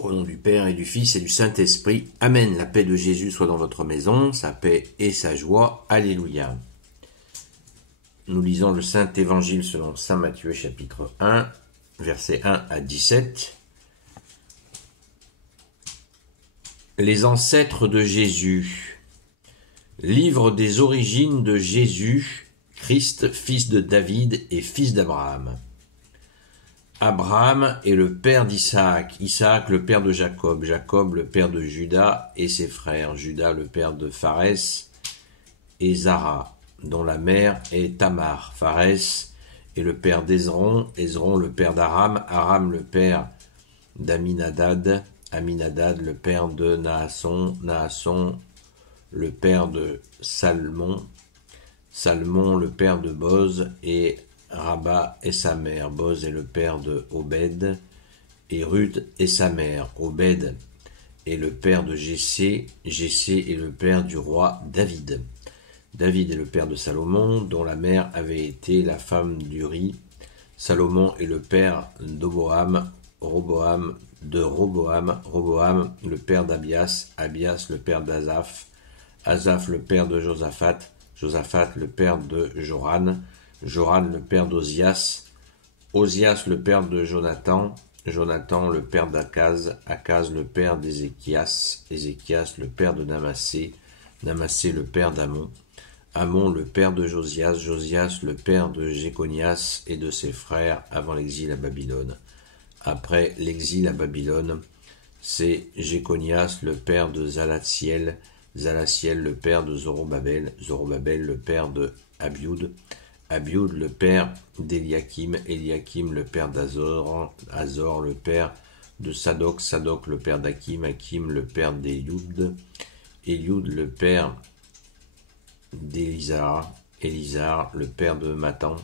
Au nom du Père et du Fils et du Saint-Esprit. Amen. La paix de Jésus soit dans votre maison, sa paix et sa joie. Alléluia. Nous lisons le Saint-Évangile selon saint Matthieu, chapitre 1, versets 1 à 17. Les ancêtres de Jésus. Livre des origines de Jésus, Christ, fils de David et fils d'Abraham. Abraham est le père d'Isaac, Isaac le père de Jacob, Jacob le père de Juda et ses frères, Juda le père de Pharès et Zara, dont la mère est Tamar. Pharès est le père d'Hezron, Hezron le père d'Aram, Aram le père d'Aminadad, Aminadad le père de Naasson, Naasson le père de Salmon, Salmon le père de Boz et Rabba et sa mère. Boz est le père de Obed et Ruth et sa mère. Obed est le père de Jessé, Jessé est le père du roi David. David est le père de Salomon, dont la mère avait été la femme d'Uri. Salomon est le père d'Oboam, Roboam le père d'Abias, Abias le père d'Azaph, Azaph le père de Josaphat, Josaphat le père de Joran, Joran le père d'Ozias, Ozias le père de Jonathan, Jonathan le père d'Akaz, Akaz le père d'Ézéchias, Ézéchias le père de Namassé, Namassé le père d'Amon, Amon le père de Josias, Josias le père de Jéconias et de ses frères avant l'exil à Babylone. Après l'exil à Babylone, c'est Jéconias le père de Zalathiel, Zalathiel le père de Zorobabel, Zorobabel le père de Abioud, Abioud le père d'Eliakim, Eliakim le père d'Azor, Azor le père de Sadok, Sadok le père d'Akim, Akim le père d'Élioud, Élioud le père d'Élizar, Élizar le père de Matan,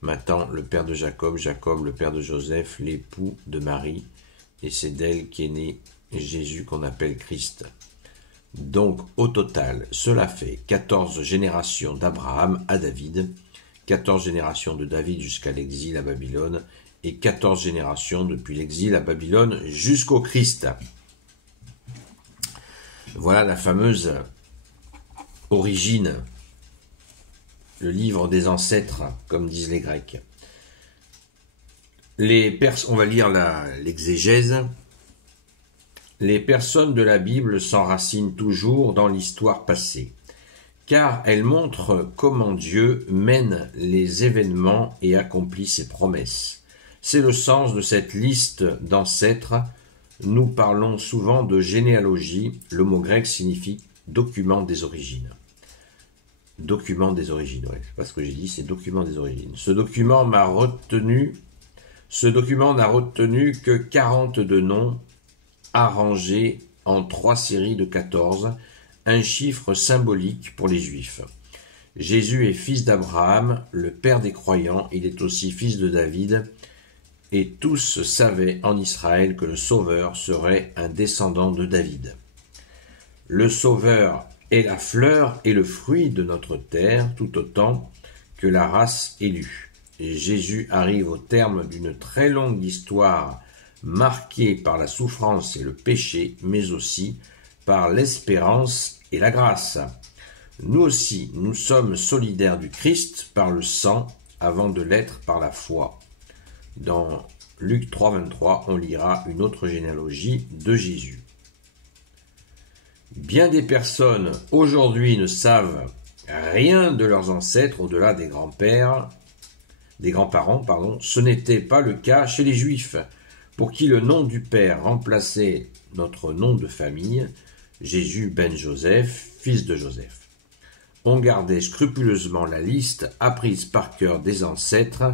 Matan le père de Jacob, Jacob le père de Joseph, l'époux de Marie, et c'est d'elle qu'est né Jésus qu'on appelle Christ. Donc au total, cela fait 14 générations d'Abraham à David, 14 générations de David jusqu'à l'exil à Babylone, et 14 générations depuis l'exil à Babylone jusqu'au Christ. Voilà la fameuse origine, le livre des ancêtres, comme disent les Grecs. On va lire l'exégèse. Les personnes de la Bible s'enracinent toujours dans l'histoire passée, car elles montrent comment Dieu mène les événements et accomplit ses promesses. C'est le sens de cette liste d'ancêtres. Nous parlons souvent de généalogie. Le mot grec signifie document des origines. Document des origines, ouais, c'est pas ce que j'ai dit, c'est document des origines. Ce document n'a retenu que 42 noms arrangés en 3 séries de 14, un chiffre symbolique pour les Juifs. Jésus est fils d'Abraham, le père des croyants, il est aussi fils de David, et tous savaient en Israël que le Sauveur serait un descendant de David. Le Sauveur est la fleur et le fruit de notre terre, tout autant que la race élue. Et Jésus arrive au terme d'une très longue histoire marquée par la souffrance et le péché, mais aussi par l'espérance et la grâce. Nous aussi, nous sommes solidaires du Christ par le sang, avant de l'être par la foi. Dans Luc 3,23, on lira une autre généalogie de Jésus. Bien des personnes aujourd'hui ne savent rien de leurs ancêtres au-delà des grands-parents, ce n'était pas le cas chez les Juifs, pour qui le nom du Père remplaçait notre nom de famille, Jésus ben Joseph, fils de Joseph. On gardait scrupuleusement la liste apprise par cœur des ancêtres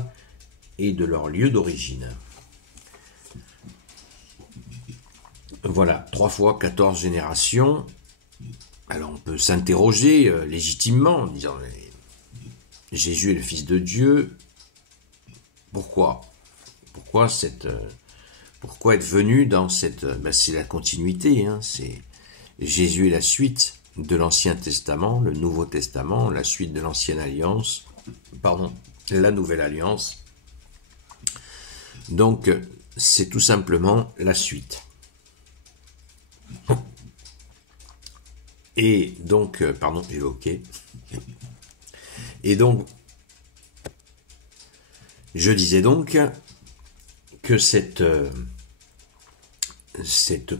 et de leur lieu d'origine. Voilà, 3 fois 14 générations. Alors on peut s'interroger légitimement en disant Jésus est le Fils de Dieu. Pourquoi être venu dans cette... c'est la continuité, c'est Jésus est la suite de l'Ancien Testament, le Nouveau Testament, la suite de l'Ancienne Alliance, la Nouvelle Alliance. Donc c'est tout simplement la suite. Et donc, pardon, j'ai évoqué. Et donc, je disais donc que cette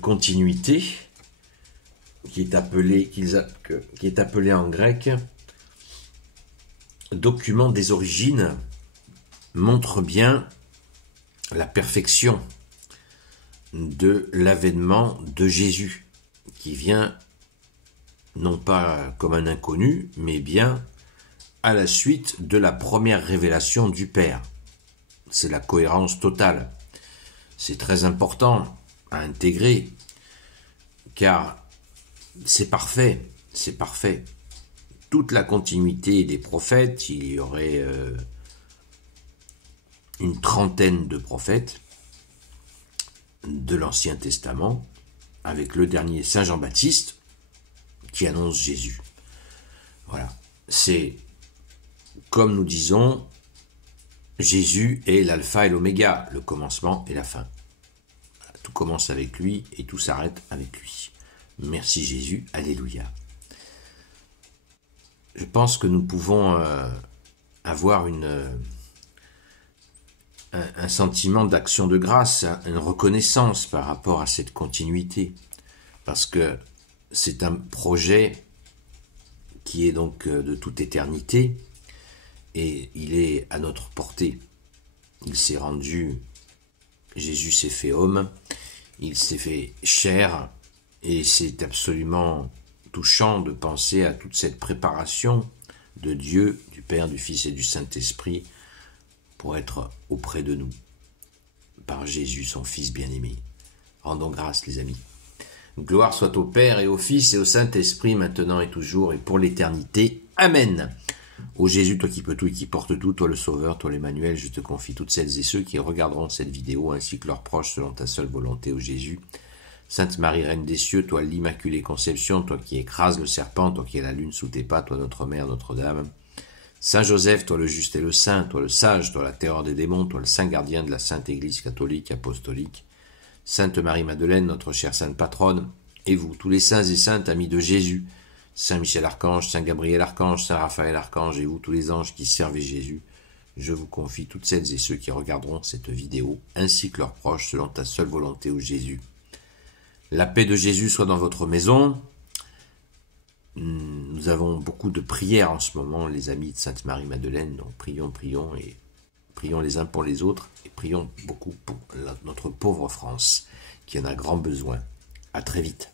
continuité qui est appelée en grec document des origines montre bien la perfection de l'avènement de Jésus, qui vient non pas comme un inconnu, mais bien à la suite de la première révélation du Père. C'est la cohérence totale. C'est très important à intégrer, car c'est parfait, c'est parfait. Toute la continuité des prophètes, il y aurait une trentaine de prophètes de l'Ancien Testament, avec le dernier Saint Jean-Baptiste, qui annonce Jésus. Voilà. C'est, comme nous disons, Jésus est l'alpha et l'oméga, le commencement et la fin. Tout commence avec lui et tout s'arrête avec lui. Merci Jésus, alléluia. Je pense que nous pouvons avoir un sentiment d'action de grâce, une reconnaissance par rapport à cette continuité, parce que c'est un projet qui est donc de toute éternité, et il est à notre portée. Il s'est rendu, Jésus s'est fait homme, il s'est fait chair, et c'est absolument touchant de penser à toute cette préparation de Dieu, du Père, du Fils et du Saint-Esprit, pour être auprès de nous, par Jésus, son Fils bien-aimé. Rendons grâce, les amis. Gloire soit au Père et au Fils et au Saint-Esprit, maintenant et toujours et pour l'éternité. Amen. Ô Jésus, toi qui peux tout et qui portes tout, toi le Sauveur, toi l'Emmanuel, je te confie toutes celles et ceux qui regarderont cette vidéo, ainsi que leurs proches, selon ta seule volonté, ô Jésus. Sainte Marie, Reine des cieux, toi l'Immaculée Conception, toi qui écrases le serpent, toi qui es la lune sous tes pas, toi notre Mère, Notre-Dame. Saint Joseph, toi le juste et le saint, toi le sage, toi la terreur des démons, toi le saint gardien de la Sainte Église catholique apostolique. Sainte Marie-Madeleine, notre chère sainte patronne, et vous, tous les saints et saintes amis de Jésus, Saint Michel Archange, Saint Gabriel Archange, Saint Raphaël Archange, et vous, tous les anges qui servez Jésus, je vous confie toutes celles et ceux qui regarderont cette vidéo, ainsi que leurs proches, selon ta seule volonté, ô Jésus. La paix de Jésus soit dans votre maison. Nous avons beaucoup de prières en ce moment, les amis de Sainte Marie-Madeleine, donc prions, prions, et prions les uns pour les autres, et prions beaucoup pour notre pauvre France, qui en a grand besoin. À très vite.